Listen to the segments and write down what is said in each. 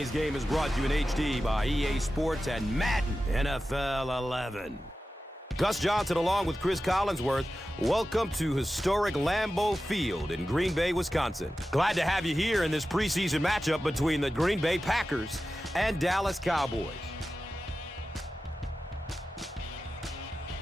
Today's game is brought to you in HD by EA Sports and Madden NFL 11. Gus Johnson along with Chris Collinsworth, welcome to historic Lambeau Field in Green Bay, Wisconsin. Glad to have you here in this preseason matchup between the Green Bay Packers and Dallas Cowboys.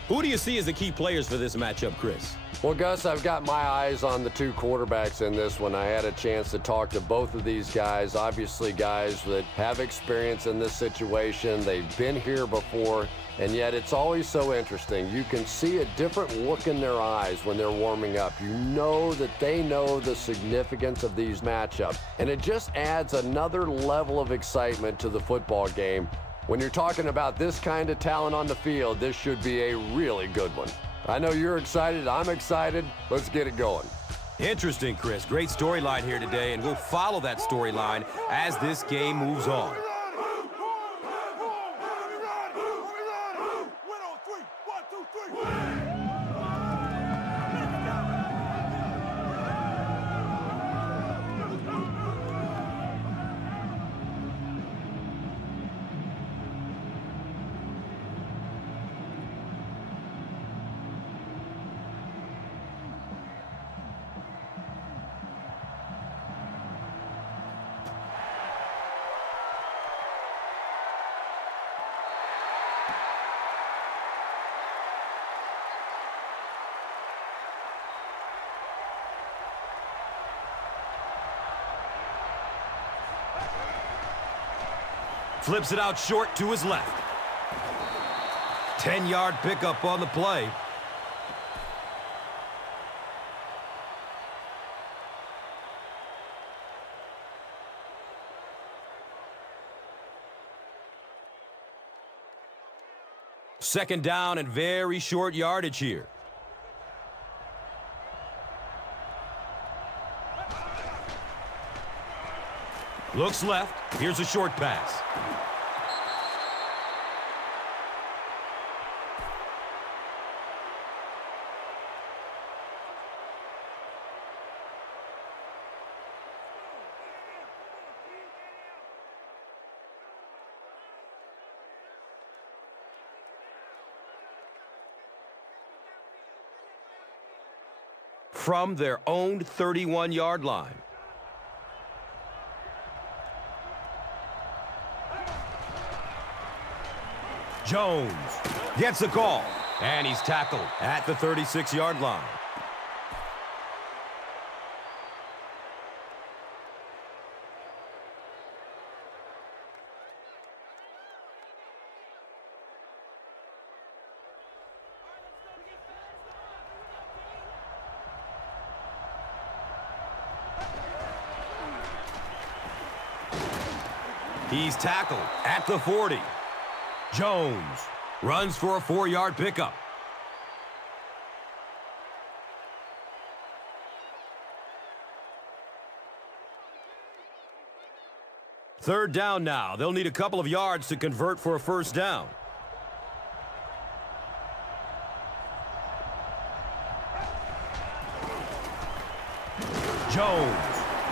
Who do you see as the key players for this matchup, Chris? Well, Gus, I've got my eyes on the two quarterbacks in this one. I had a chance to talk to both of these guys, obviously guys that have experience in this situation. They've been here before, and yet it's always so interesting. You can see a different look in their eyes when they're warming up. You know that they know the significance of these matchups, and it just adds another level of excitement to the football game. When you're talking about this kind of talent on the field, this should be a really good one. I know you're excited. I'm excited. Let's get it going. Interesting, Chris. Great storyline here today, and we'll follow that storyline as this game moves on. Flips it out short to his left. 10-yard pickup on the play. Second down and very short yardage here. Looks left. Here's a short pass. From their own 31-yard line. Jones gets the call, and he's tackled at the 36-yard line. He's tackled at the 40. Jones runs for a 4-yard pickup. Third down now. They'll need a couple of yards to convert for a first down. Jones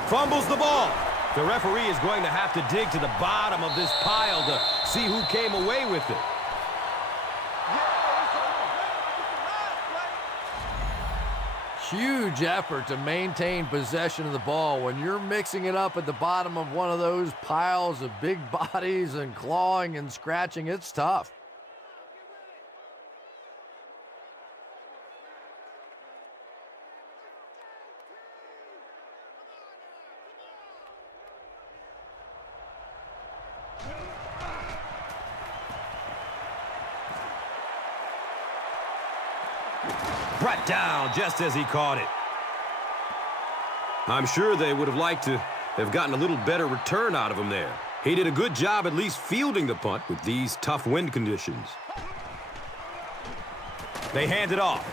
fumbles the ball. The referee is going to have to dig to the bottom of this pile to see who came away with it. Huge effort to maintain possession of the ball. When you're mixing it up at the bottom of one of those piles of big bodies and clawing and scratching, it's tough. Brought down just as he caught it. I'm sure they would have liked to have gotten a little better return out of him there. He did a good job at least fielding the punt with these tough wind conditions. They hand it off.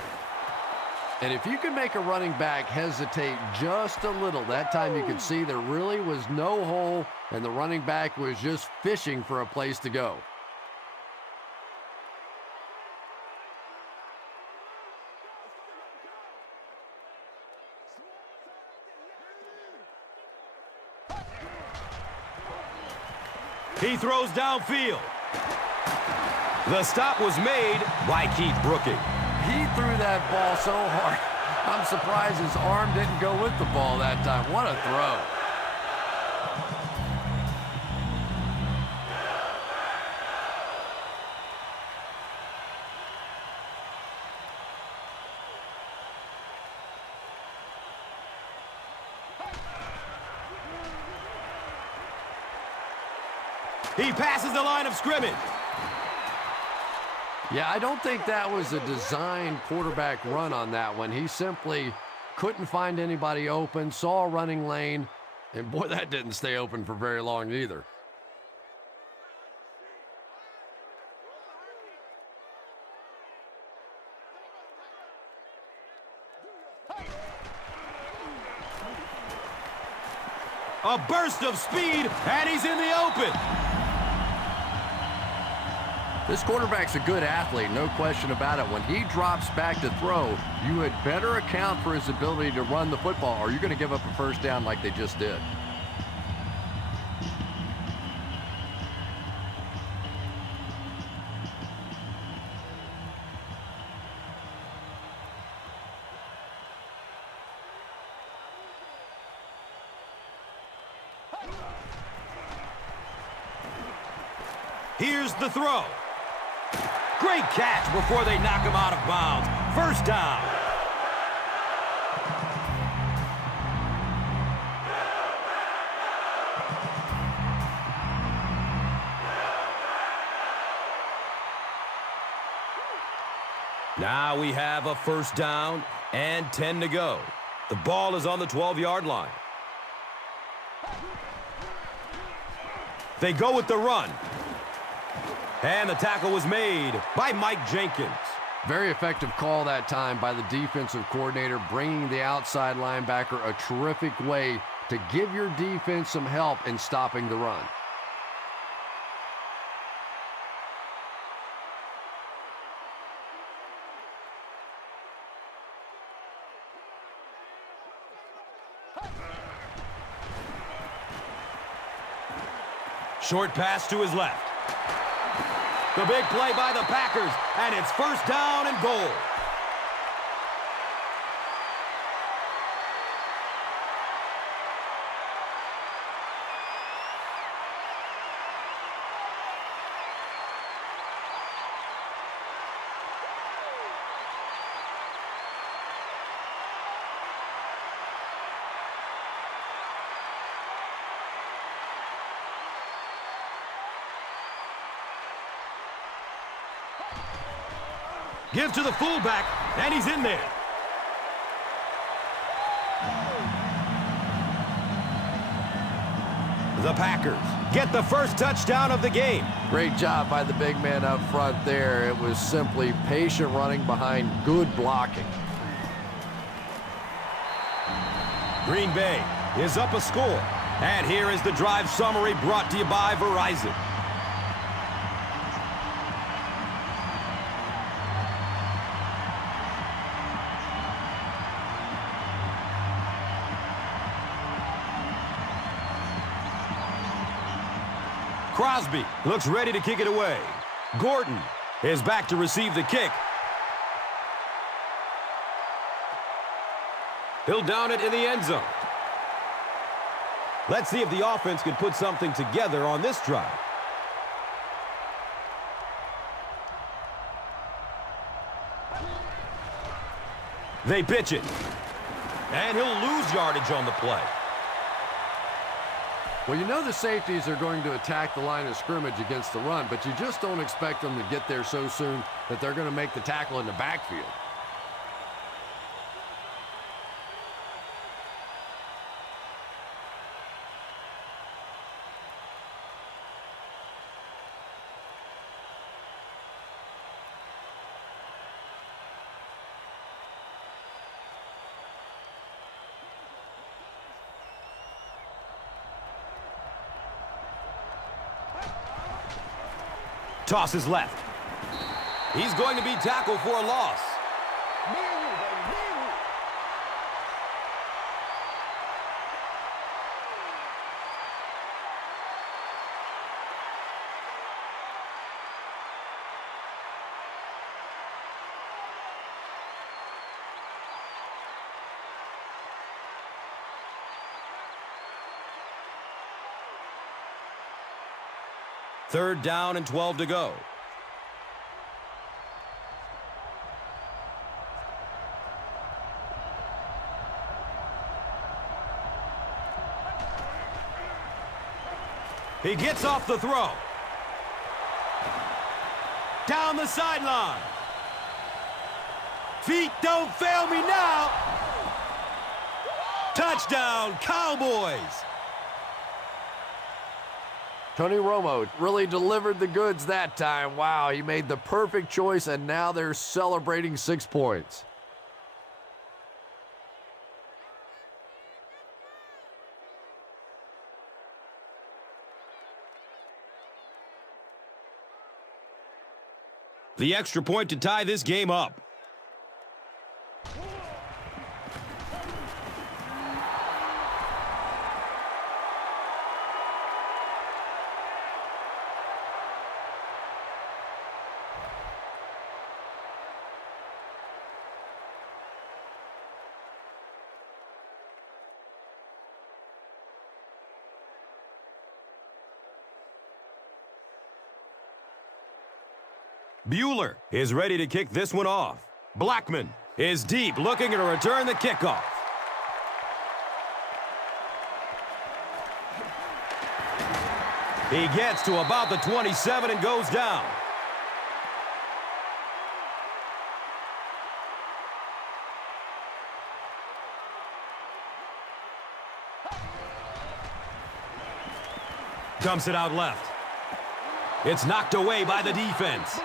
And if you can make a running back hesitate just a little, that time you could see there really was no hole and the running back was just fishing for a place to go. He throws downfield. The stop was made by Keith Brooking. He threw that ball so hard, I'm surprised his arm didn't go with the ball that time. What a throw. He passes the line of scrimmage. Yeah, I don't think that was a designed quarterback run on that one. He simply couldn't find anybody open, saw a running lane, and boy, that didn't stay open for very long either. A burst of speed, and he's in the open. This quarterback's a good athlete, no question about it. When he drops back to throw, you had better account for his ability to run the football, or you're going to give up a first down like they just did. Here's the throw. Great catch before they knock him out of bounds. First down. Now we have a first down and 10 to go. The ball is on the 12-yard line. They go with the run. And the tackle was made by Mike Jenkins. Very effective call that time by the defensive coordinator, bringing the outside linebacker, a terrific way to give your defense some help in stopping the run. Short pass to his left. The big play by the Packers, and it's first down and goal. Give to the fullback, and he's in there. The Packers get the first touchdown of the game. Great job by the big man up front there. It was simply patient running behind good blocking. Green Bay is up a score. And here is the drive summary brought to you by Verizon. Crosby looks ready to kick it away. Gordon is back to receive the kick. He'll down it in the end zone. Let's see if the offense can put something together on this drive. They pitch it. And he'll lose yardage on the play. Well, you know the safeties are going to attack the line of scrimmage against the run, but you just don't expect them to get there so soon that they're going to make the tackle in the backfield. Tosses left. He's going to be tackled for a loss. 3rd down and 12 to go. He gets off the throw. Down the sideline. Feet don't fail me now. Touchdown, Cowboys. Tony Romo really delivered the goods that time. Wow, he made the perfect choice, and now they're celebrating 6 points. The extra point to tie this game up. Bueller is ready to kick this one off. Blackman is deep, looking to return the kickoff. He gets to about the 27 and goes down. Dumps it out left. It's knocked away by the defense.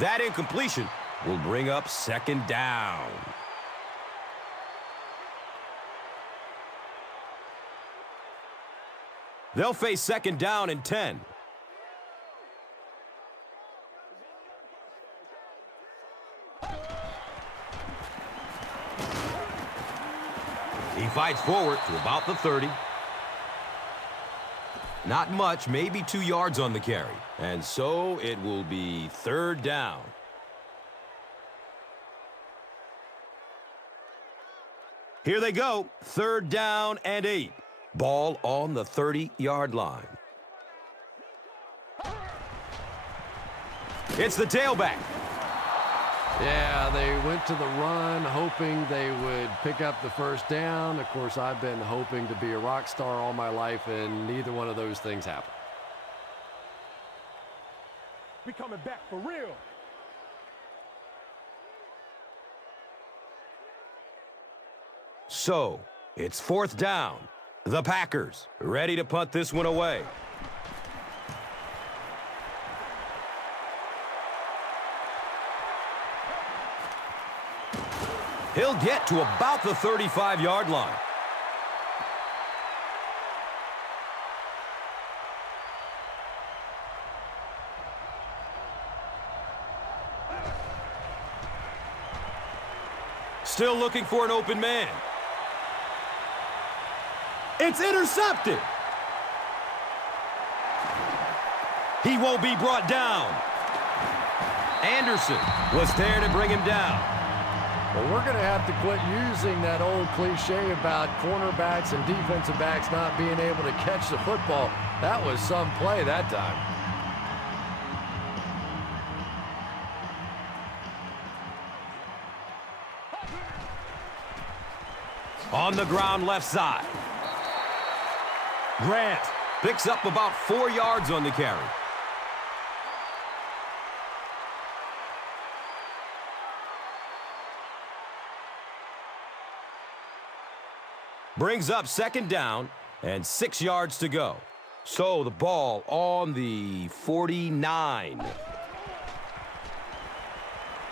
That incompletion will bring up 2nd down. They'll face 2nd down and 10. He fights forward to about the 30. Not much, maybe 2 yards on the carry. And so it will be 3rd down. Here they go, 3rd down and 8. Ball on the 30-yard line. It's the tailback. Yeah, they went to the run, hoping they would pick up the 1st down. Of course, I've been hoping to be a rock star all my life, and neither one of those things happened. We coming back for real. So, it's 4th down. The Packers ready to punt this one away. He'll get to about the 35-yard line. Still looking for an open man. It's intercepted. He won't be brought down. Anderson was there to bring him down. Well, we're going to have to quit using that old cliche about cornerbacks and defensive backs not being able to catch the football. That was some play that time. On the ground left side. Grant picks up about 4 yards on the carry. Brings up 2nd down and 6 yards to go. So the ball on the 49.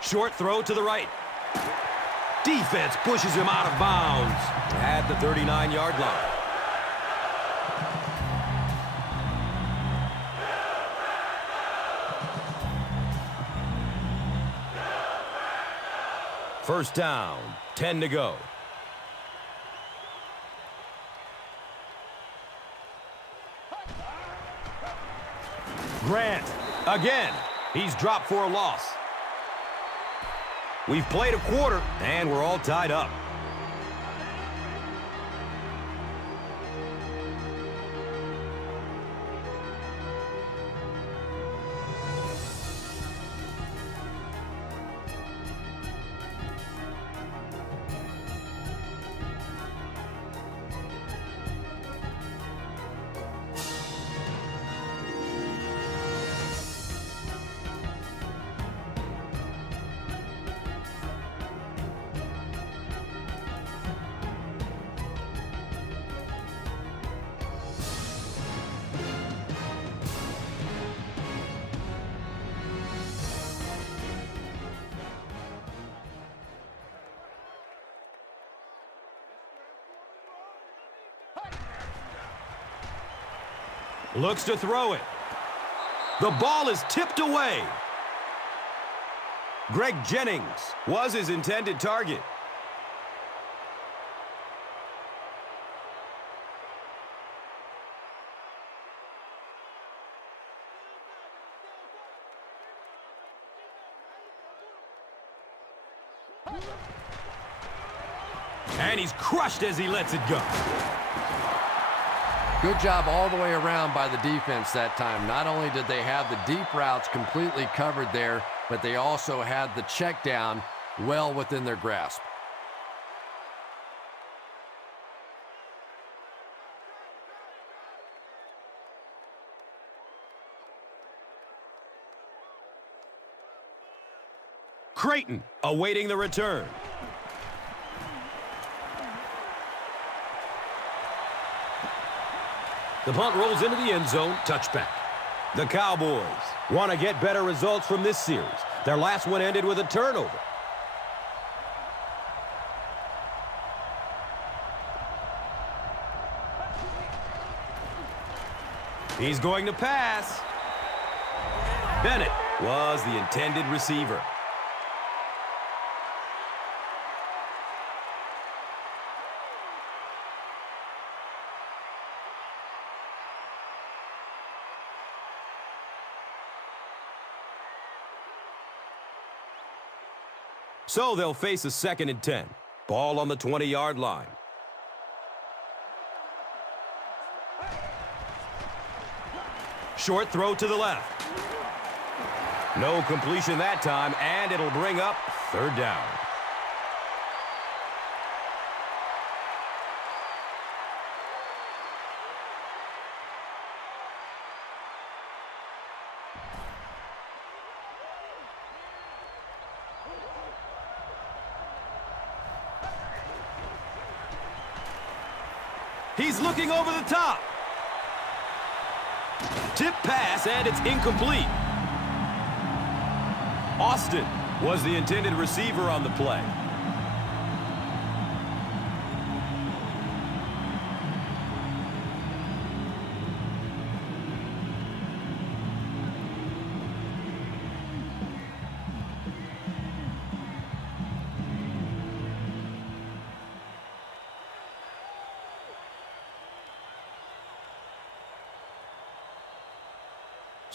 Short throw to the right. Defense pushes him out of bounds at the 39-yard line. First down, 10 to go. Grant, again, he's dropped for a loss. We've played a quarter, and we're all tied up. Looks to throw it. The ball is tipped away. Greg Jennings was his intended target. And he's crushed as he lets it go. Good job all the way around by the defense that time. Not only did they have the deep routes completely covered there, but they also had the check down well within their grasp. Creighton awaiting the return. The punt rolls into the end zone. Touchback. The Cowboys want to get better results from this series. Their last one ended with a turnover. He's going to pass. Bennett was the intended receiver. So they'll face a 2nd and 10. Ball on the 20-yard line. Short throw to the left. No completion that time, and it'll bring up 3rd down. He's looking over the top. Tip pass, and it's incomplete. Austin was the intended receiver on the play.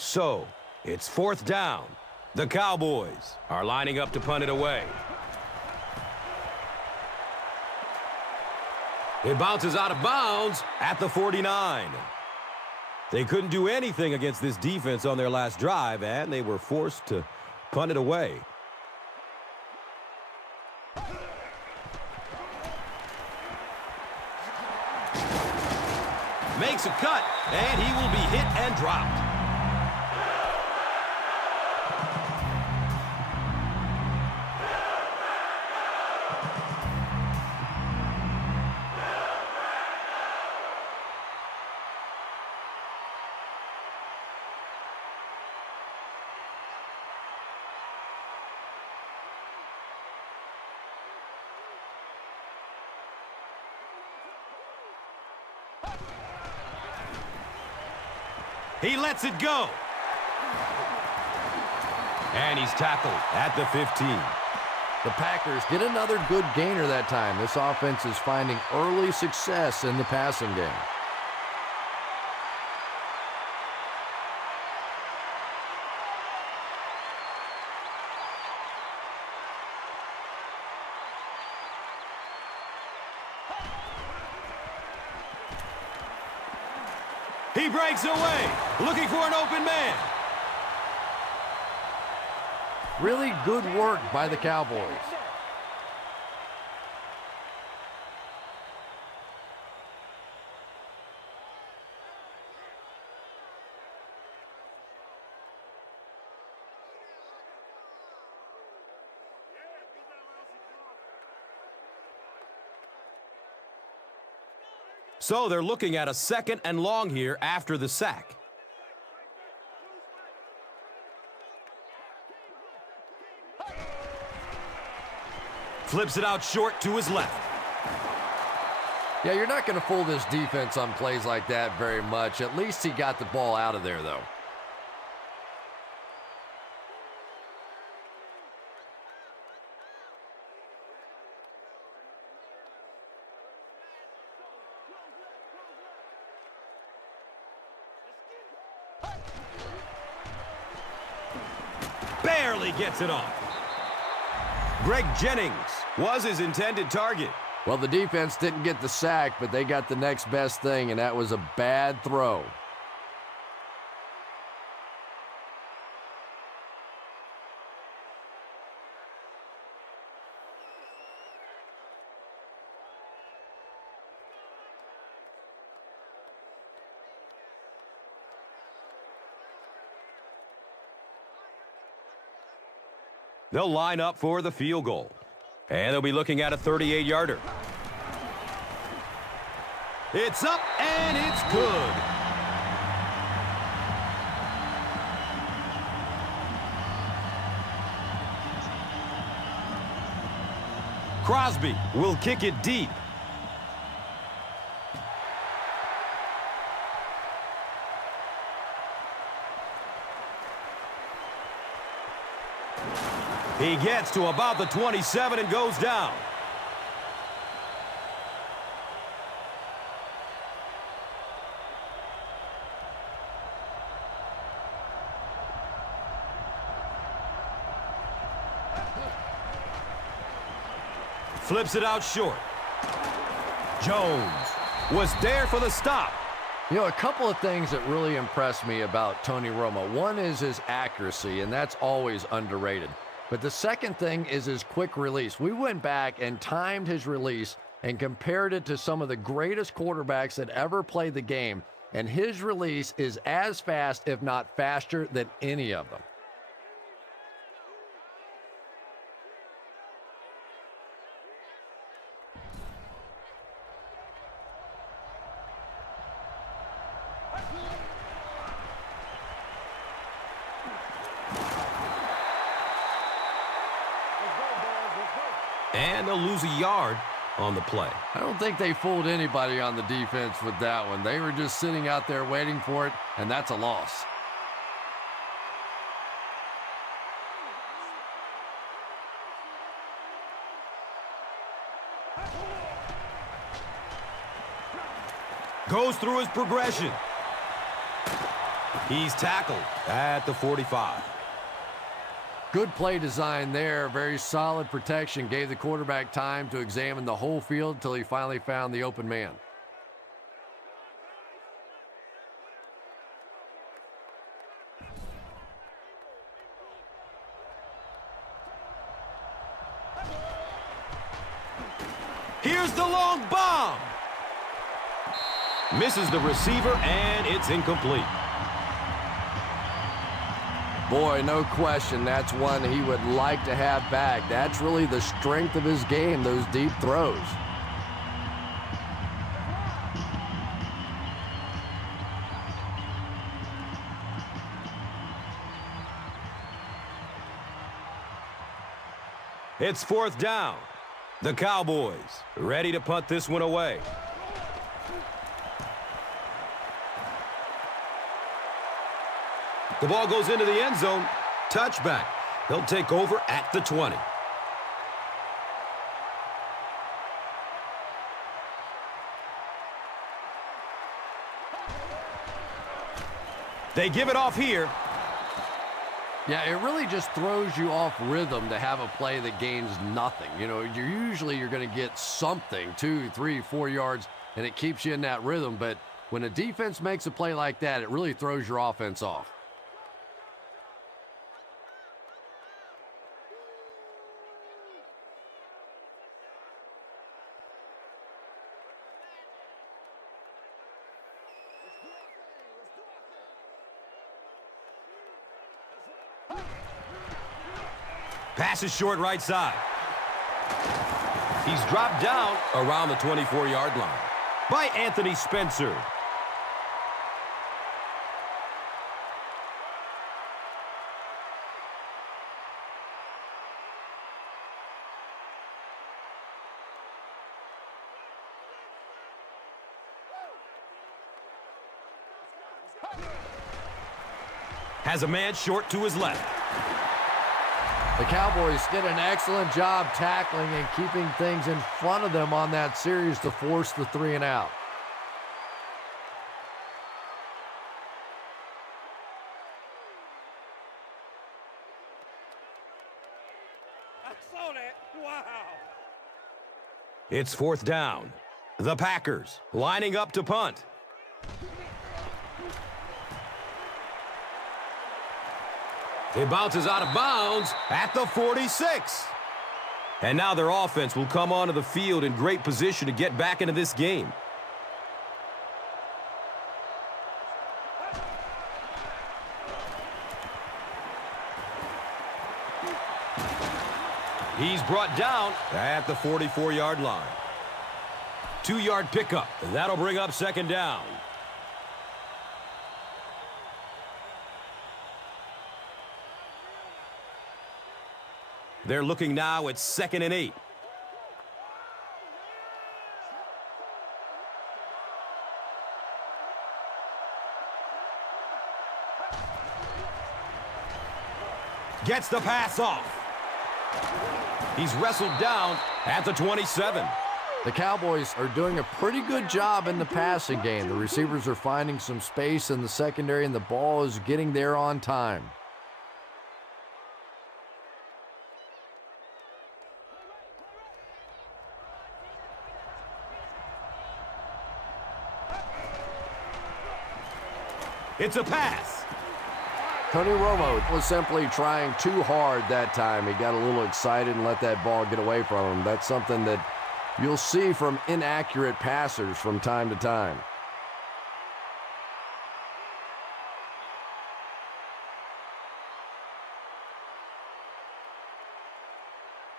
So, it's 4th down. The Cowboys are lining up to punt it away. It bounces out of bounds at the 49. They couldn't do anything against this defense on their last drive, and they were forced to punt it away. Makes a cut, and he will be hit and dropped. He lets it go. And he's tackled at the 15. The Packers get another good gainer that time. This offense is finding early success in the passing game. He breaks away, looking for an open man. Really good work by the Cowboys. So they're looking at a 2nd and long here after the sack. Flips it out short to his left. Yeah, you're not going to fool this defense on plays like that very much. At least he got the ball out of there, though. Barely gets it off. Greg Jennings was his intended target. Well, the defense didn't get the sack, but they got the next best thing, and that was a bad throw. They'll line up for the field goal. And they'll be looking at a 38-yarder. It's up, and it's good. Crosby will kick it deep. He gets to about the 27 and goes down. Flips it out short. Jones was there for the stop. You know, a couple of things that really impressed me about Tony Romo. One is his accuracy, and that's always underrated. But the second thing is his quick release. We went back and timed his release and compared it to some of the greatest quarterbacks that ever played the game, and his release is as fast, if not faster, than any of them. And they'll lose a yard on the play. I don't think they fooled anybody on the defense with that one. They were just sitting out there waiting for it, and that's a loss. Goes through his progression. He's tackled at the 45. Good play design there. Very solid protection. Gave the quarterback time to examine the whole field until he finally found the open man. Here's the long bomb. Misses the receiver, and it's incomplete. Boy, no question, that's one he would like to have back. That's really the strength of his game, those deep throws. It's fourth down. The Cowboys ready to punt this one away. The ball goes into the end zone. Touchback. They'll take over at the 20. They give it off here. Yeah, it really just throws you off rhythm to have a play that gains nothing. You know, you're going to get something, 2, 3, 4 yards, and it keeps you in that rhythm. But when a defense makes a play like that, it really throws your offense off. Pass is short right side. He's dropped down around the 24-yard line by Anthony Spencer. Has a man short to his left. The Cowboys did an excellent job tackling and keeping things in front of them on that series to force the 3-and-out. I saw that. Wow. It's 4th down. The Packers lining up to punt. It bounces out of bounds at the 46. And now their offense will come onto the field in great position to get back into this game. He's brought down at the 44-yard line. 2-yard pickup. That'll bring up 2nd down. They're looking now at 2nd and 8. Gets the pass off. He's wrestled down at the 27. The Cowboys are doing a pretty good job in the passing game. The receivers are finding some space in the secondary, and the ball is getting there on time. It's a pass. Tony Romo was simply trying too hard that time. He got a little excited and let that ball get away from him. That's something that you'll see from inaccurate passers from time to time.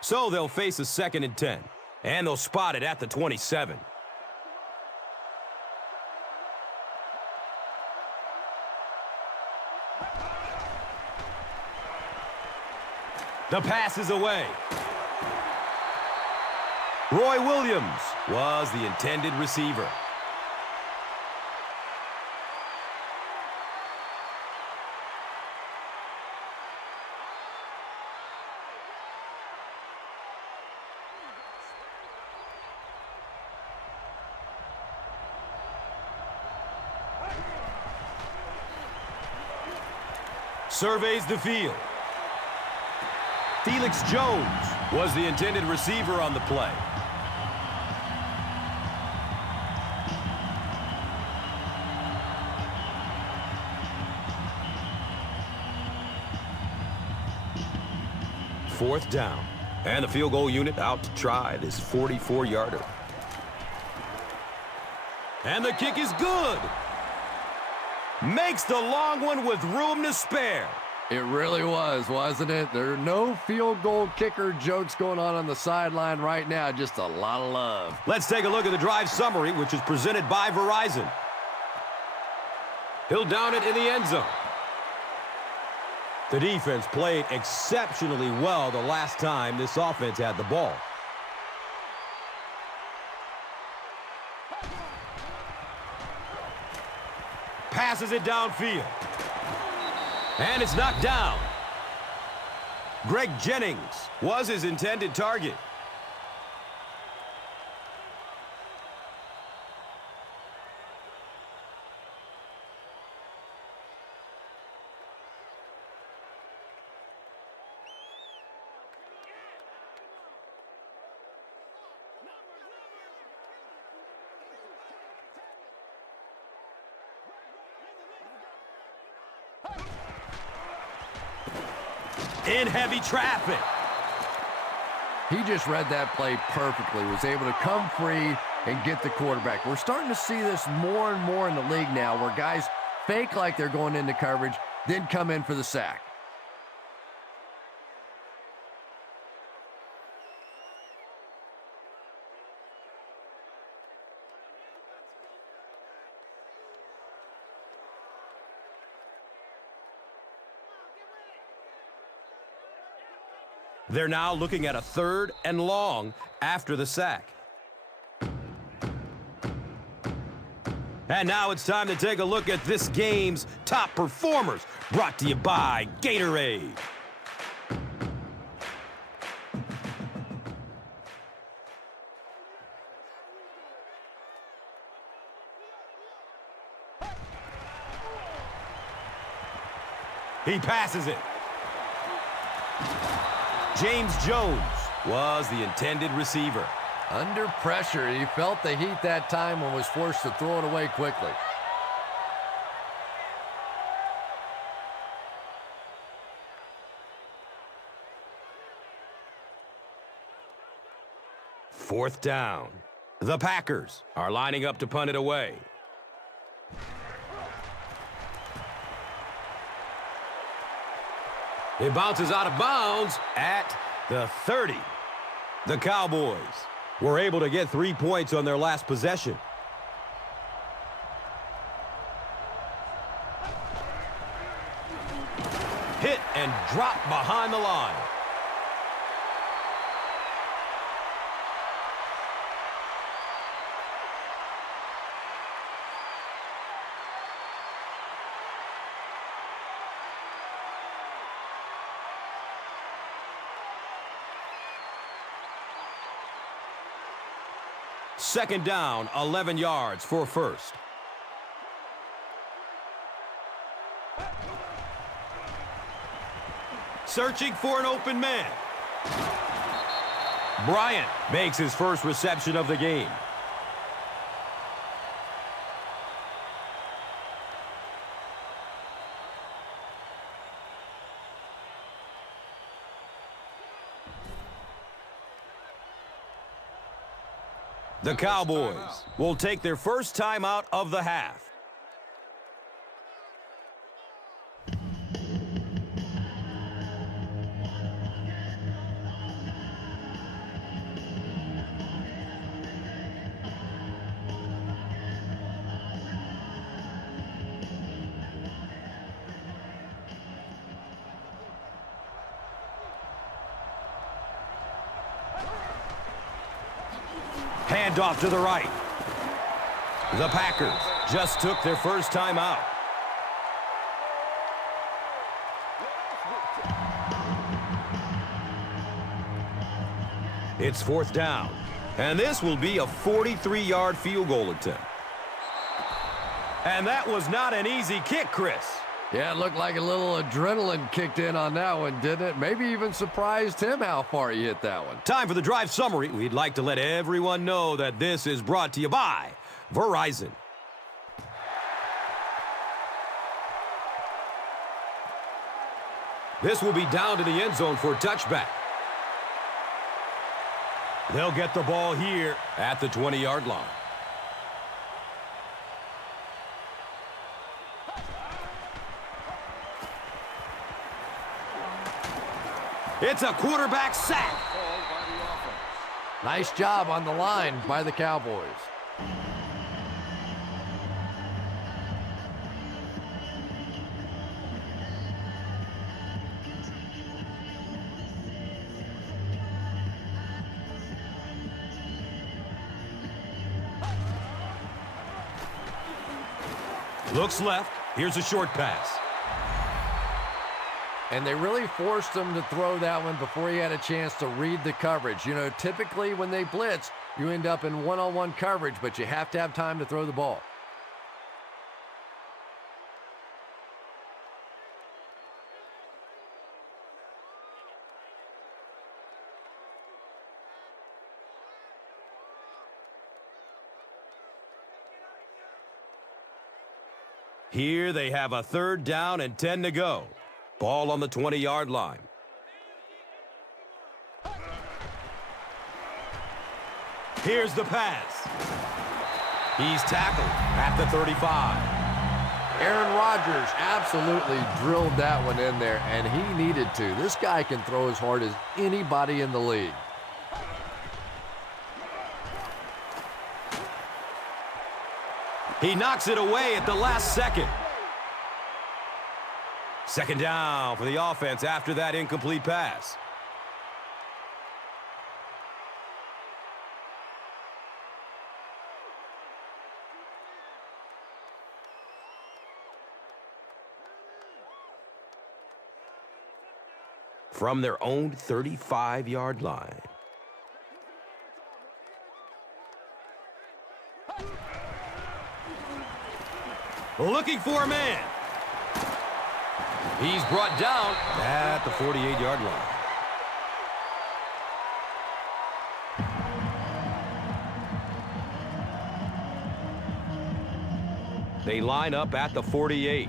So they'll face a 2nd and 10. And they'll spot it at the 27. The pass is away. Roy Williams was the intended receiver. Surveys the field. Felix Jones was the intended receiver on the play. Fourth down. And the field goal unit out to try this 44-yarder. And the kick is good. Makes the long one with room to spare. It really was, wasn't it? There are no field goal kicker jokes going on the sideline right now. Just a lot of love. Let's take a look at the drive summary, which is presented by Verizon. He'll down it in the end zone. The defense played exceptionally well the last time this offense had the ball. Passes it downfield. And it's knocked down. Greg Jennings was his intended target. In heavy traffic. He just read that play perfectly, was able to come free and get the quarterback. We're starting to see this more and more in the league now, where guys fake like they're going into coverage, then come in for the sack. They're now looking at a 3rd and long after the sack. And now it's time to take a look at this game's top performers, brought to you by Gatorade. He passes it. James Jones was the intended receiver. Under pressure, he felt the heat that time and was forced to throw it away quickly. Fourth down. The Packers are lining up to punt it away. It bounces out of bounds at the 30. The Cowboys were able to get 3 points on their last possession. Hit and drop behind the line. Second down, 11 yards for first. Searching for an open man. Bryant makes his first reception of the game. The Cowboys will take their first time out of the half. Handoff to the right. The Packers just took their first time out. It's fourth down, and this will be a 43-yard field goal attempt. And that was not an easy kick, Chris. Yeah, it looked like a little adrenaline kicked in on that one, didn't it? Maybe even surprised him how far he hit that one. Time for the drive summary. We'd like to let everyone know that this is brought to you by Verizon. This will be down to the end zone for a touchback. They'll get the ball here at the 20-yard line. It's a quarterback sack. Nice job on the line by the Cowboys. Looks left. Here's a short pass. And they really forced him to throw that one before he had a chance to read the coverage. You know, typically when they blitz, you end up in one-on-one coverage, but you have to have time to throw the ball. Here they have a third down and 10 to go. Ball on the 20-yard line. Here's the pass. He's tackled at the 35. Aaron Rodgers absolutely drilled that one in there, and he needed to. This guy can throw as hard as anybody in the league. He knocks it away at the last second. Second down for the offense after that incomplete pass. from their own 35-yard line. Looking for a man. He's brought down at the 48-yard line. They line up at the 48.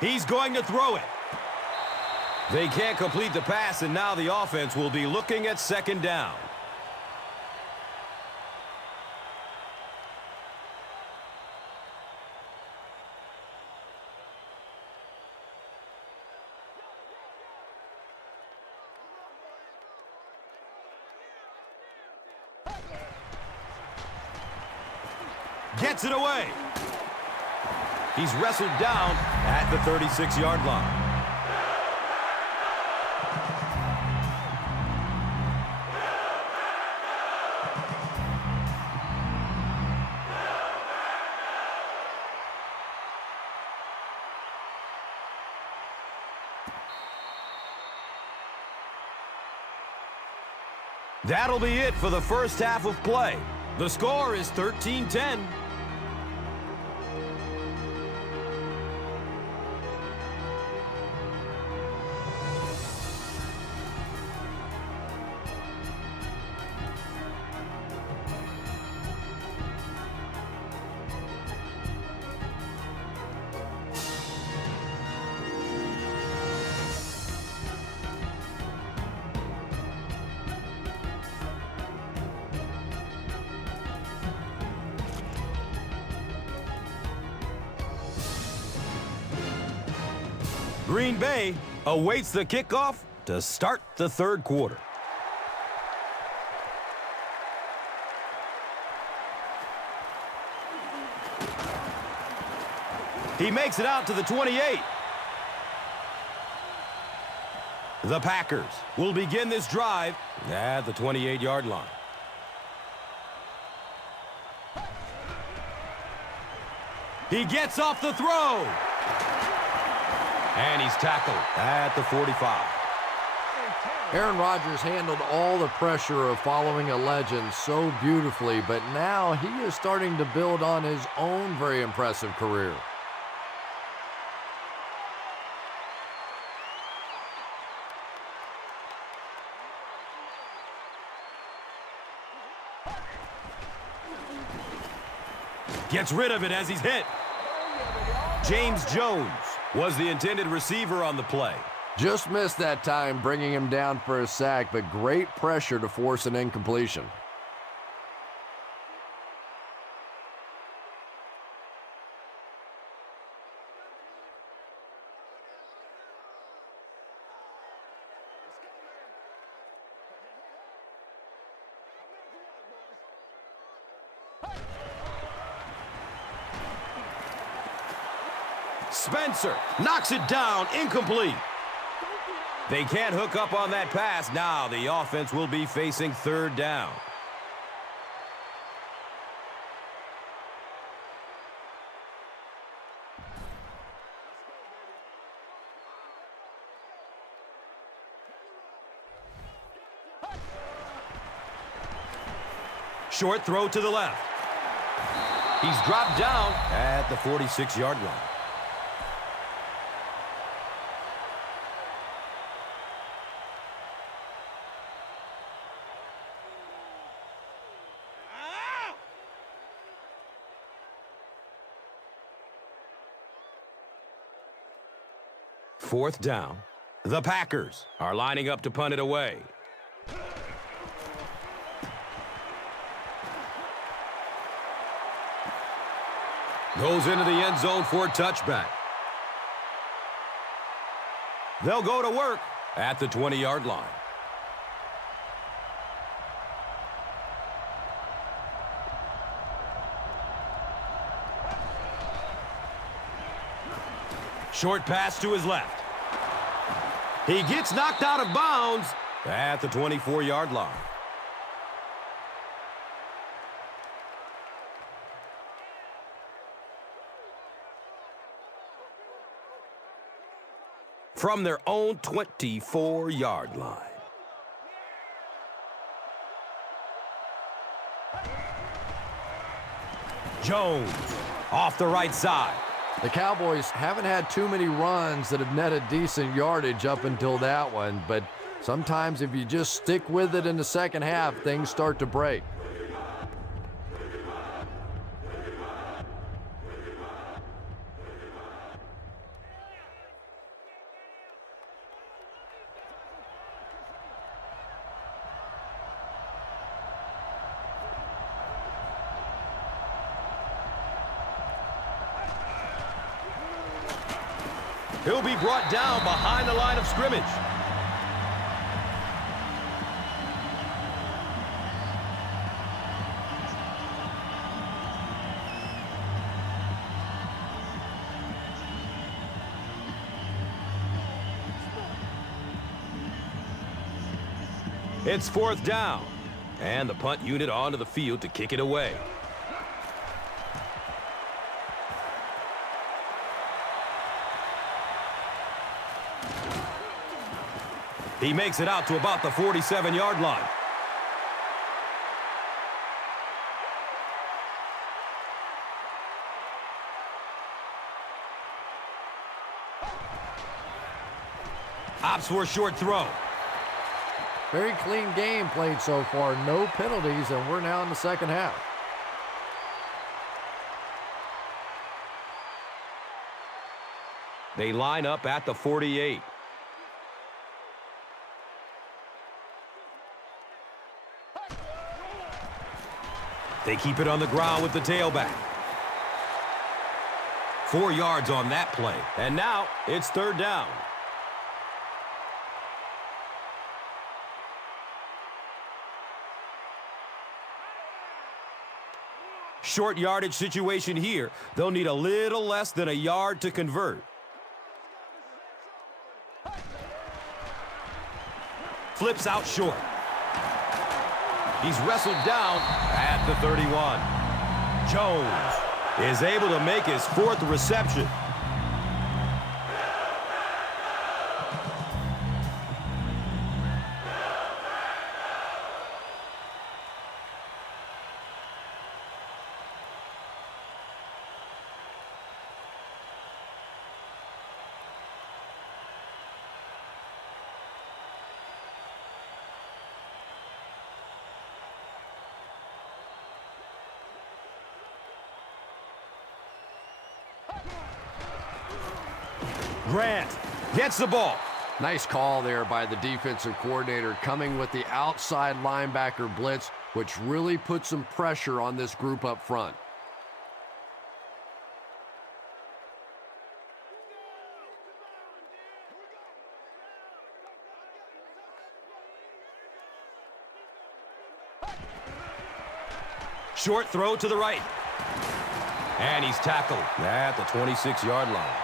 He's going to throw it. They can't complete the pass, and now the offense will be looking at second down. Gets it away. He's wrestled down at the 36-yard line. That'll be it for the first half of play. The score is 13-10. Green Bay awaits the kickoff to start the third quarter. He makes it out to the 28. The Packers will begin this drive at the 28-yard line. He gets off the throw. And he's tackled at the 45. Aaron Rodgers handled all the pressure of following a legend so beautifully, but now he is starting to build on his own very impressive career. Gets rid of it as he's hit. James Jones was the intended receiver on the play. Just missed that time, bringing him down for a sack, but great pressure to force an incompletion. Spencer knocks it down, incomplete. They can't hook up on that pass. Now the offense will be facing third down. Short throw to the left. He's dropped down at the 46-yard line. Fourth down. The Packers are lining up to punt it away. Goes into the end zone for a touchback. They'll go to work at the 20-yard line. Short pass to his left. He gets knocked out of bounds at the 24-yard line. from their own 24-yard line. Jones off the right side. The Cowboys haven't had too many runs that have netted decent yardage up until that one, but sometimes if you just stick with it in the second half, things start to break. He'll be brought down behind the line of scrimmage. It's 4th down, and the punt unit onto the field to kick it away. He makes it out to about the 47-yard line. Opts for a short throw. Very clean game played so far. No penalties, and we're now in the second half. They line up at the 48. They keep it on the ground with the tailback. 4 yards on that play. And now it's 3rd down. Short yardage situation here. They'll need a little less than a yard to convert. Flips out short. He's wrestled down at the 31. Jones is able to make his 4th reception. Grant gets the ball. Nice call there by the defensive coordinator, coming with the outside linebacker blitz, which really puts some pressure on this group up front. Short throw to the right. And he's tackled at the 26-yard line.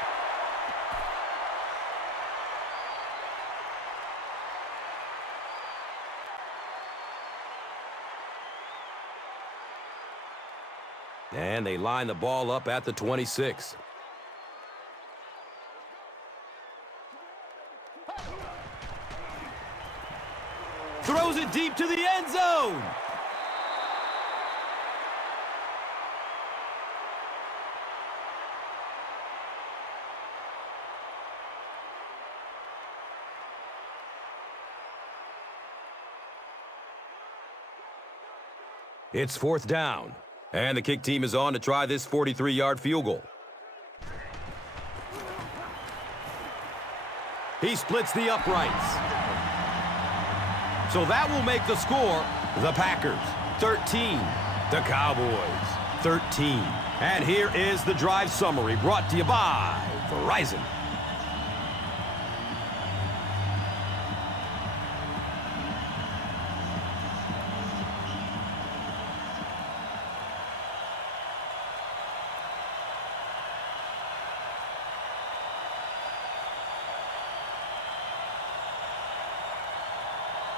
And they line the ball up at the 26. Throws it deep to the end zone. It's 4th down. And the kick team is on to try this 43-yard field goal. He splits the uprights. So that will make the score the Packers 13, the Cowboys 13. And here is the drive summary brought to you by Verizon.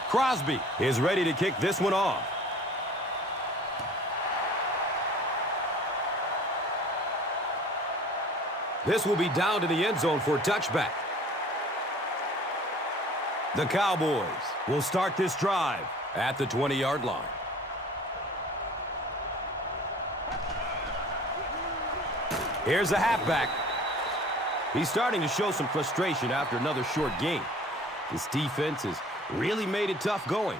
Crosby is ready to kick this one off. This will be down to the end zone for a touchback. The Cowboys will start this drive at the 20-yard line. Here's the halfback. He's starting to show some frustration after another short game. This defense has really made it tough going.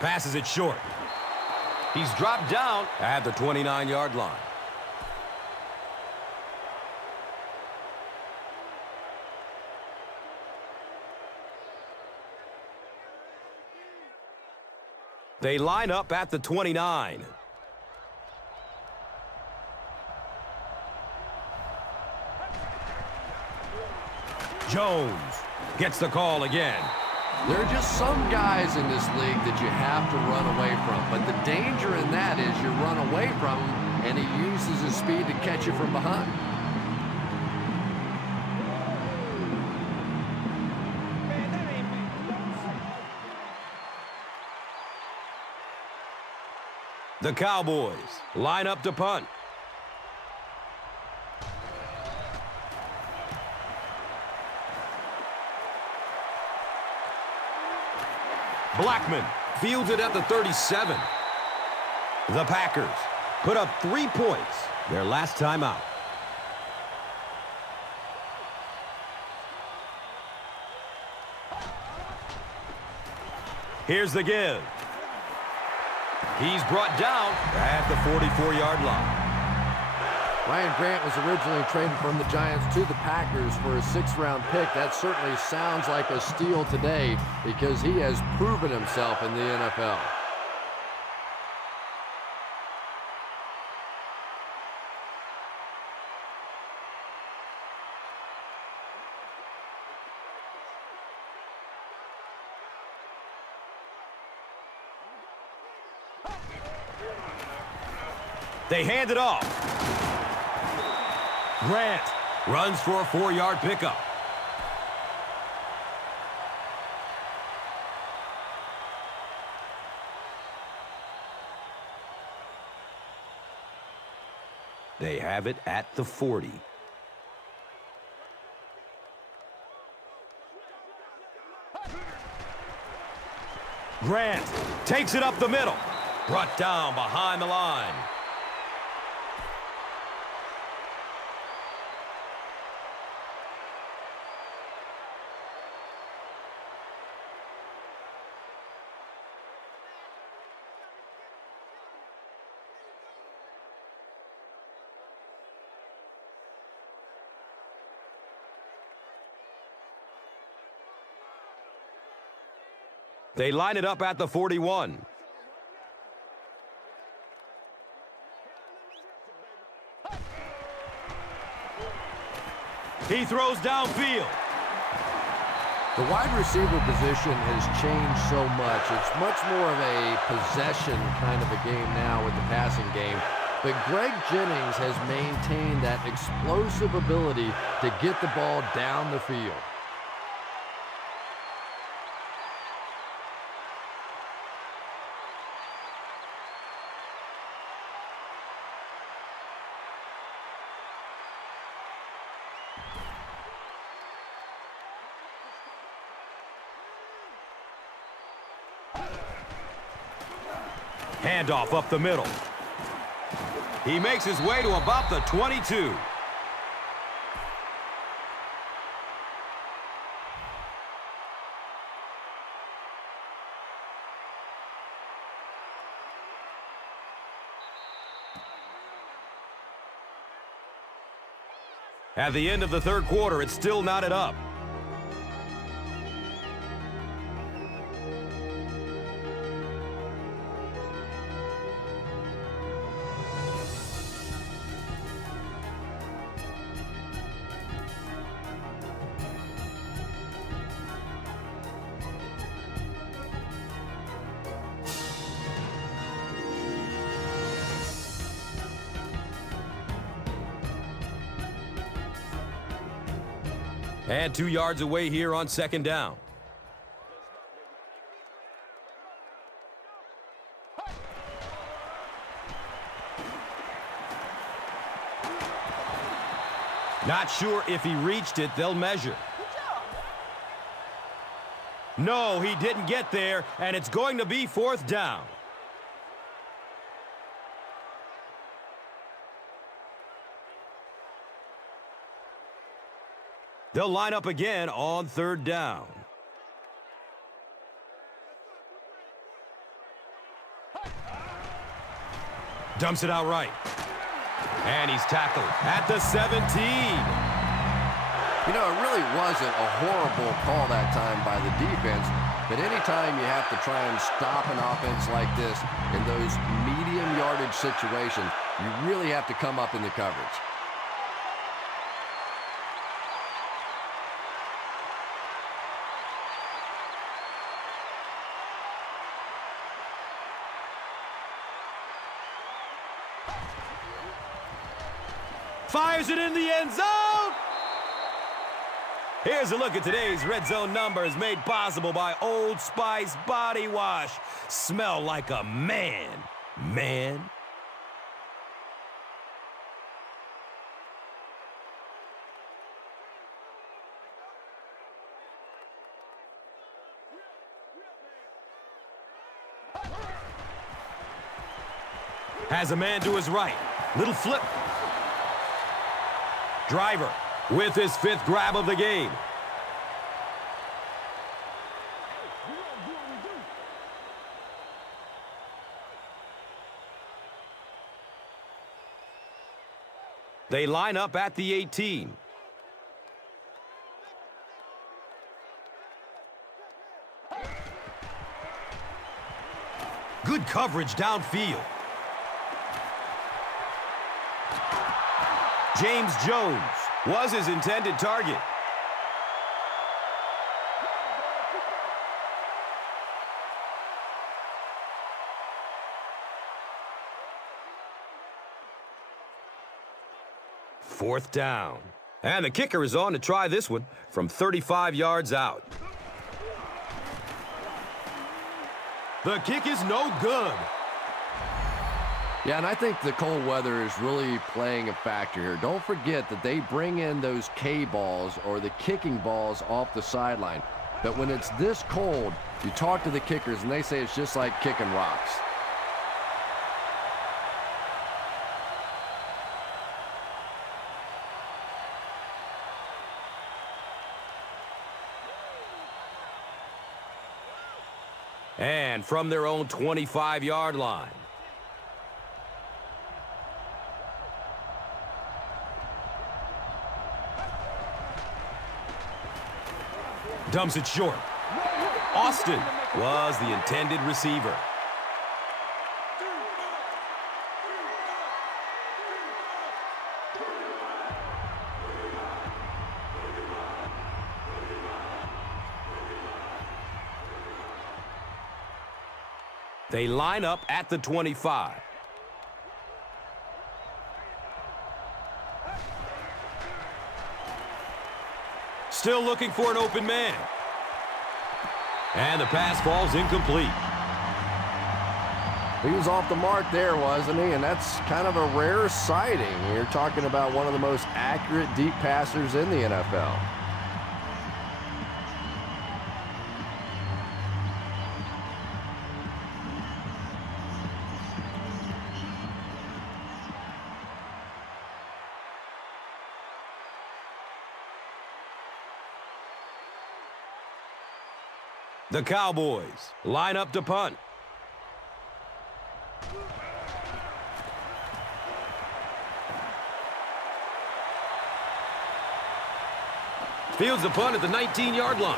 Passes it short. He's dropped down at the 29-yard line. They line up at the 29. Jones gets the call again. There are just some guys in this league that you have to run away from. But the danger in that is you run away from him, and he uses his speed to catch you from behind. The Cowboys line up to punt. Blackman fields it at the 37. The Packers put up 3 points their last time out. Here's the give. He's brought down at the 44-yard line. Ryan Grant was originally traded from the Giants to the Packers for a 6th-round pick. That certainly sounds like a steal today because he has proven himself in the NFL. They hand it off. Grant runs for a 4-yard pickup. They have it at the 40. Grant takes it up the middle. Brought down behind the line. They line it up at the 41. He throws downfield. The wide receiver position has changed so much. It's much more of a possession kind of a game now with the passing game. But Greg Jennings has maintained that explosive ability to get the ball down the field. Handoff up the middle. He makes his way to about the 22. At the end of the third quarter, it's still knotted up. And 2 yards away here on second down. Not sure if he reached it. They'll measure. No, he didn't get there, and it's going to be fourth down. They'll line up again on third down. Dumps it out right. And he's tackled at the 17. You know, it really wasn't a horrible call that time by the defense, but anytime you have to try and stop an offense like this in those medium yardage situations, you really have to come up in the coverage. Fires it in the end zone. Here's a look at today's red zone numbers made possible by Old Spice Body Wash. Smell like a man, man. Has a man to his right. Little flip. Driver with his 5th grab of the game. They line up at the 18. Good coverage downfield. James Jones was his intended target. Fourth down. And the kicker is on to try this one from 35 yards out. The kick is no good. Yeah, and I think the cold weather is really playing a factor here. Don't forget that they bring in those K-balls or the kicking balls off the sideline. But when it's this cold, you talk to the kickers and they say it's just like kicking rocks. And from their own 25-yard line. Dumps it short. Austin was the intended receiver. They line up at the 25. Still looking for an open man. And the pass falls incomplete. He was off the mark there, wasn't he? And that's kind of a rare sighting. You're talking about one of the most accurate deep passers in the NFL. The Cowboys line up to punt. Fields the punt at the 19-yard line.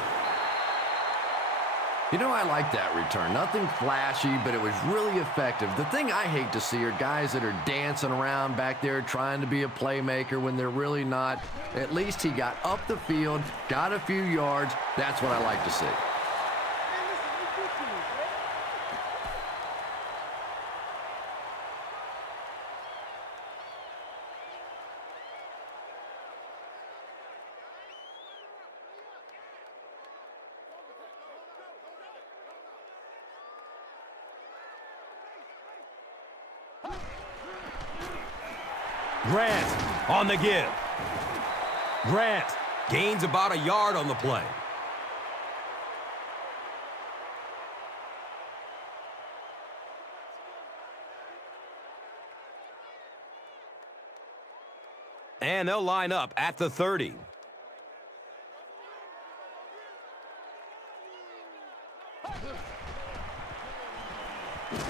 You know, I like that return. Nothing flashy, but it was really effective. The thing I hate to see are guys that are dancing around back there trying to be a playmaker when they're really not. At least he got up the field, got a few yards. That's what I like to see. Grant on the give. Grant gains about a yard on the play. And they'll line up at the 30.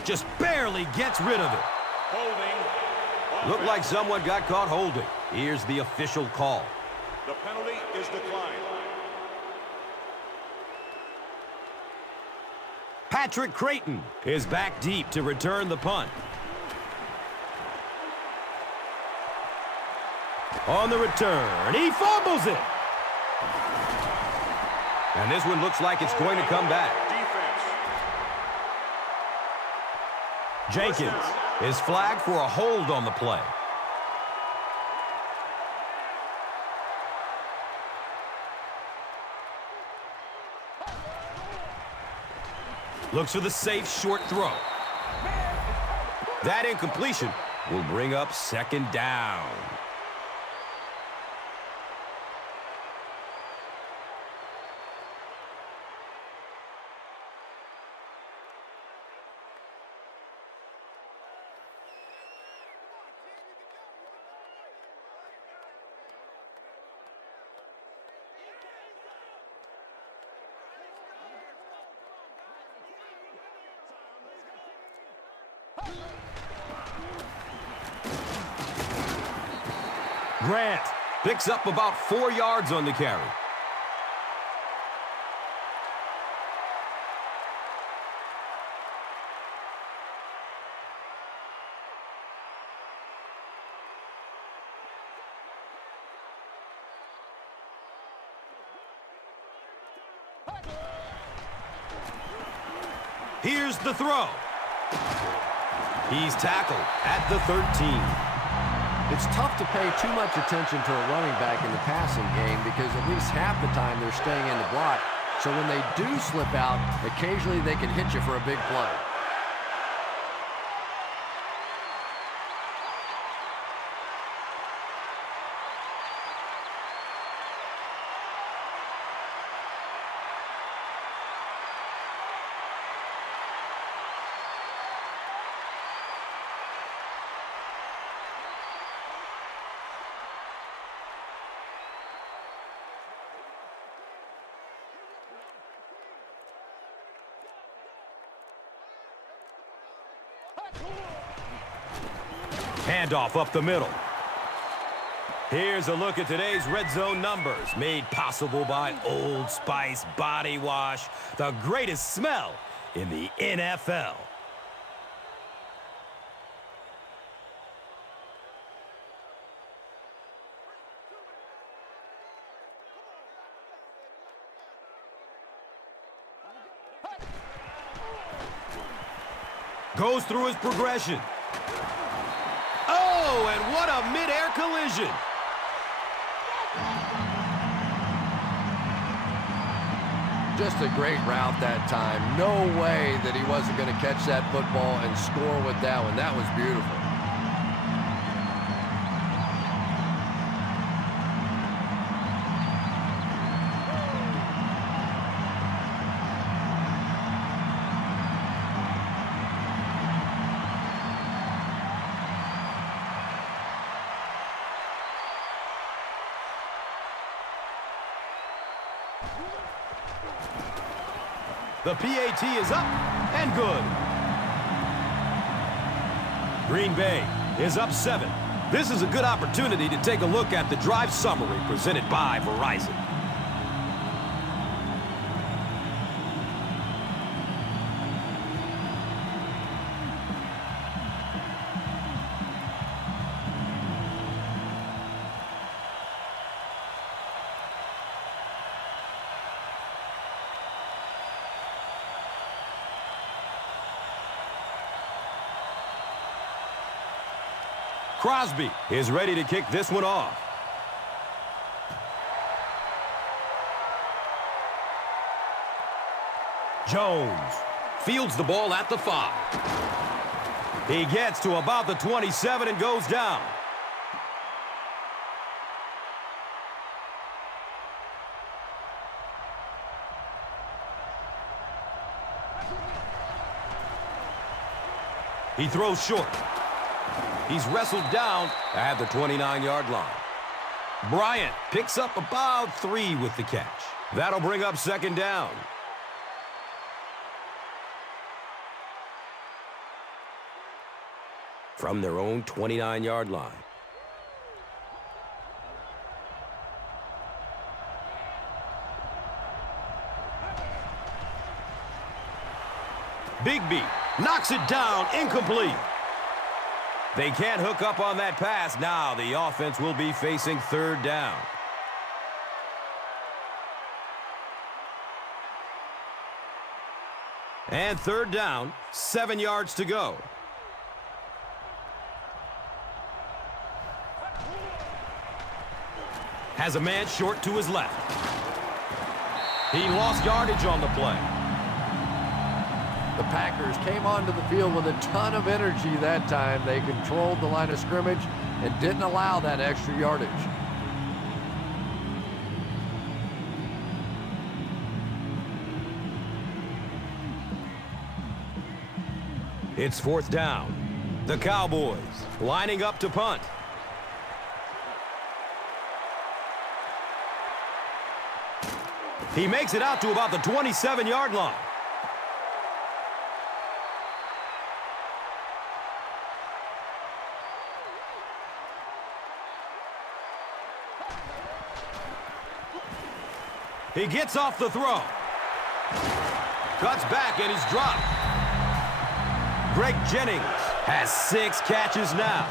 Just barely gets rid of it. Holding. Looked like someone got caught holding. Here's the official call. The penalty is declined. Patrick Creighton is back deep to return the punt. On the return, he fumbles it. And this one looks like it's going to come back. Defense. Jenkins is flagged for a hold on the play. Looks for the safe short throw. That incompletion will bring up second down. Grant picks up about 4 yards on the carry. Here's the throw. He's tackled at the 13. It's tough to pay too much attention to a running back in the passing game because at least half the time they're staying in the block. So when they do slip out, occasionally they can hit you for a big play. Handoff up the middle. Here's a look at today's red zone numbers, made possible by Old Spice Body Wash, the greatest smell in the NFL. Goes through his progression. Oh, and what a mid-air collision. Just a great route that time. No way that he wasn't going to catch that football and score with that one. That was beautiful. The PAT is up and good. Green Bay is up 7. This is a good opportunity to take a look at the drive summary presented by Verizon. Crosby is ready to kick this one off. Jones fields the ball at the 5. He gets to about the 27 and goes down. He throws short. He's wrestled down at the 29-yard line. Bryant picks up about 3 with the catch. That'll bring up second down. From their own 29-yard line. Bigby knocks it down, incomplete. They can't hook up on that pass. Now the offense will be facing third down. And third down, 7 yards to go. Has a man short to his left. He lost yardage on the play. The Packers came onto the field with a ton of energy that time. They controlled the line of scrimmage and didn't allow that extra yardage. It's fourth down. The Cowboys lining up to punt. He makes it out to about the 27-yard line. He gets off the throw. Cuts back and he's dropped. Greg Jennings has 6 catches now.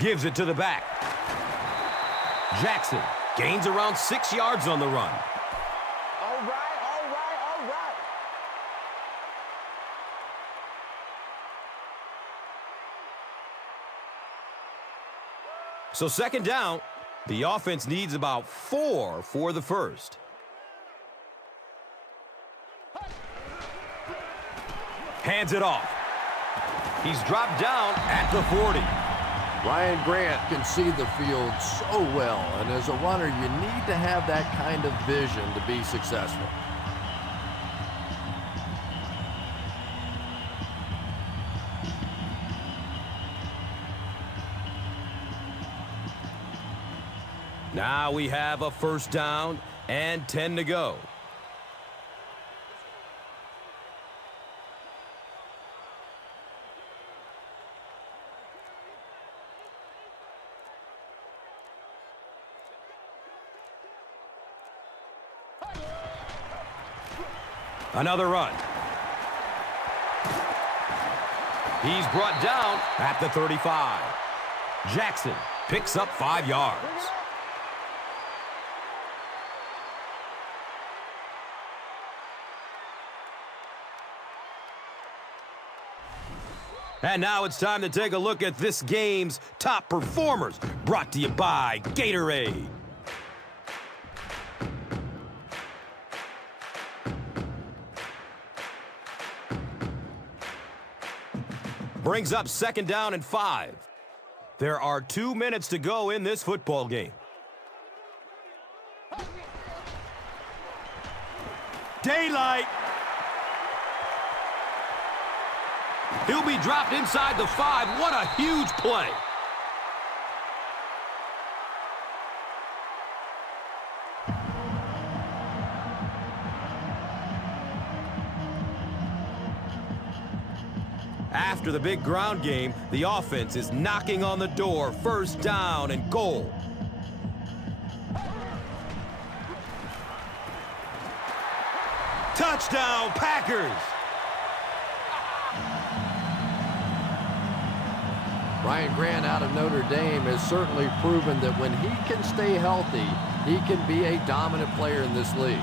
Gives it to the back. Jackson gains around 6 yards on the run. All right. So second down, the offense needs about 4 for the first. Hands it off. He's dropped down at the 40. Ryan Grant can see the field so well, and as a runner, you need to have that kind of vision to be successful. Now we have a first down and 10 to go. Another run. He's brought down at the 35. Jackson picks up 5 yards. And now it's time to take a look at this game's top performers, brought to you by Gatorade. Brings up second down and 5. There are 2 minutes to go in this football game. Daylight. He'll be dropped inside the 5. What a huge play. After the big ground game, the offense is knocking on the door. First down and goal. Touchdown, Packers! Ryan Grant out of Notre Dame has certainly proven that when he can stay healthy, he can be a dominant player in this league.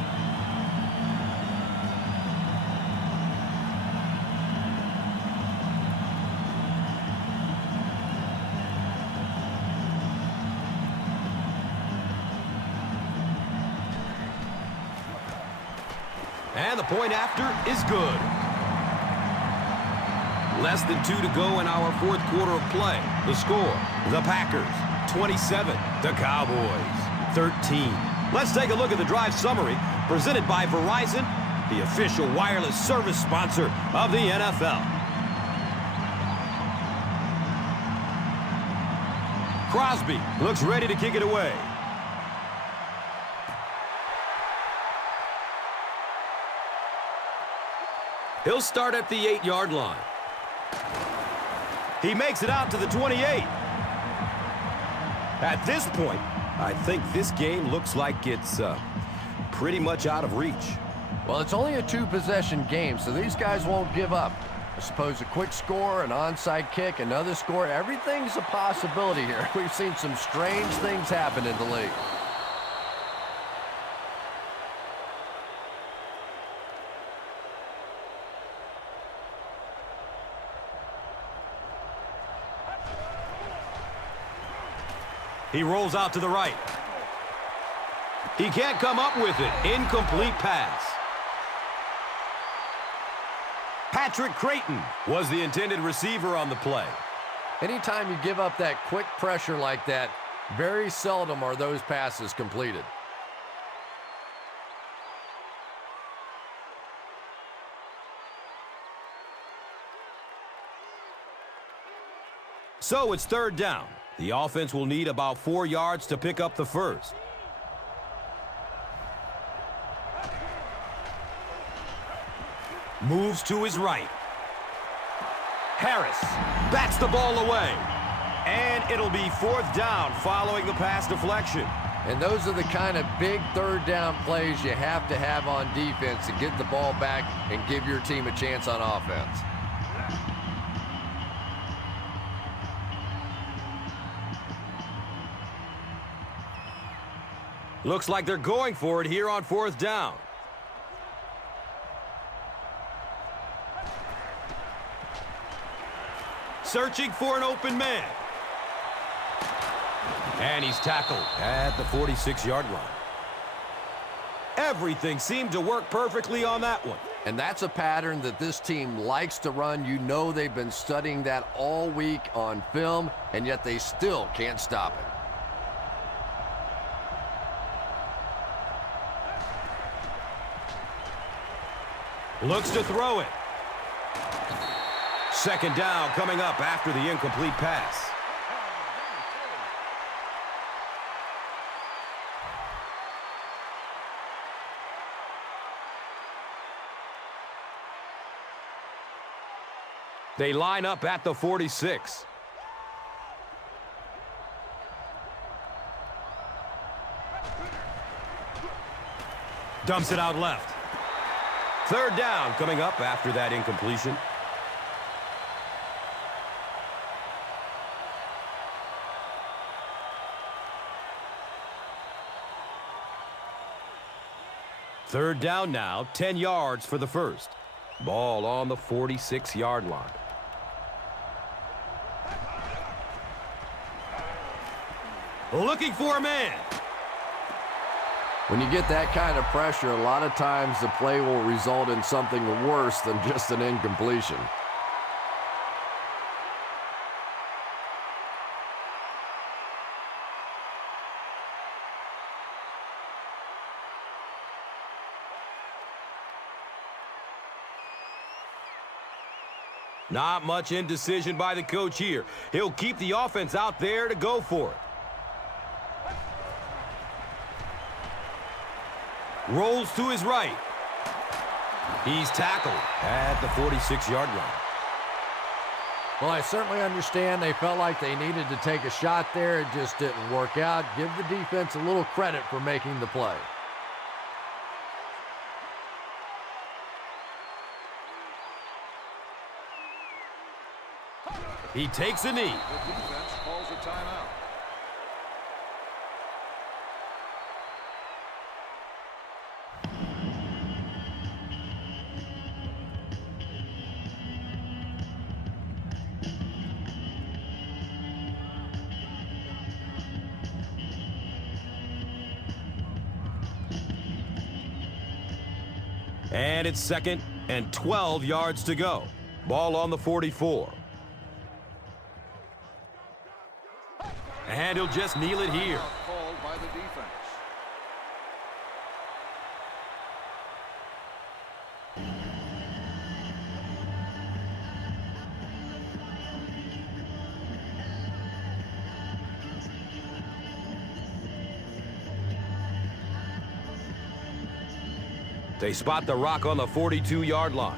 And the point after is good. Less than 2 to go in our fourth quarter of play. The score, the Packers 27, the Cowboys 13. Let's take a look at the drive summary presented by Verizon, the official wireless service sponsor of the NFL. Crosby looks ready to kick it away. He'll start at the 8-yard line. He makes it out to the 28. At this point, I think this game looks like it's pretty much out of reach. Well, it's only a 2-possession game, so these guys won't give up. I suppose a quick score, an onside kick, another score, everything's a possibility here. We've seen some strange things happen in the league. He rolls out to the right. He can't come up with it. Incomplete pass. Patrick Creighton was the intended receiver on the play. Anytime you give up that quick pressure like that, very seldom are those passes completed. So it's third down. The offense will need about 4 yards to pick up the first. Moves to his right. Harris bats the ball away. And it'll be fourth down following the pass deflection. And those are the kind of big third down plays you have to have on defense to get the ball back and give your team a chance on offense. Looks like they're going for it here on fourth down. Searching for an open man. And he's tackled at the 46-yard line. Everything seemed to work perfectly on that one. And that's a pattern that this team likes to run. You know they've been studying that all week on film, and yet they still can't stop it. Looks to throw it. Second down coming up after the incomplete pass. They line up at the 46. Dumps it out left. Third down coming up after that incompletion. Third down now, 10 yards for the first. Ball on the 46-yard line. Looking for a man. When you get that kind of pressure, a lot of times the play will result in something worse than just an incompletion. Not much indecision by the coach here. He'll keep the offense out there to go for it. Rolls to his right. He's tackled at the 46-yard line. Well, I certainly understand they felt like they needed to take a shot there. It just didn't work out. Give the defense a little credit for making the play. He takes a knee. The defense calls a timeout. And it's 2nd and 12 yards to go. Ball on the 44. And he'll just kneel it here. Called by the defense. They spot the rock on the 42-yard line.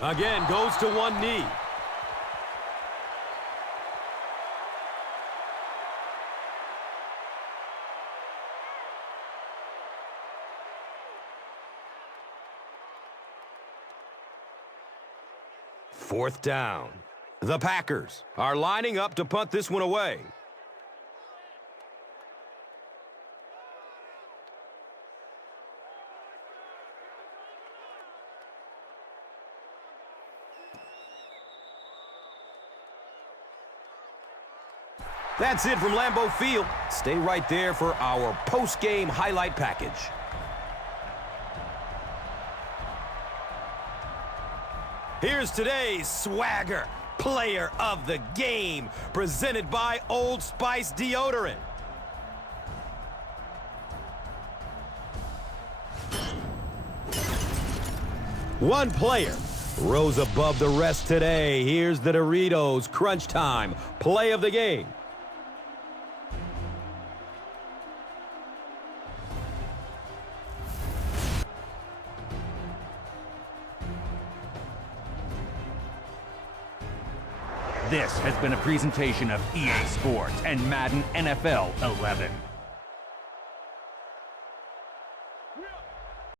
Again, goes to one knee. Fourth down. The Packers are lining up to punt this one away. That's it from Lambeau Field. Stay right there for our post-game highlight package. Here's today's swagger player of the game, presented by Old Spice Deodorant. One player rose above the rest today. Here's the Doritos Crunch Time play of the game. This has been a presentation of EA Sports and Madden NFL 11.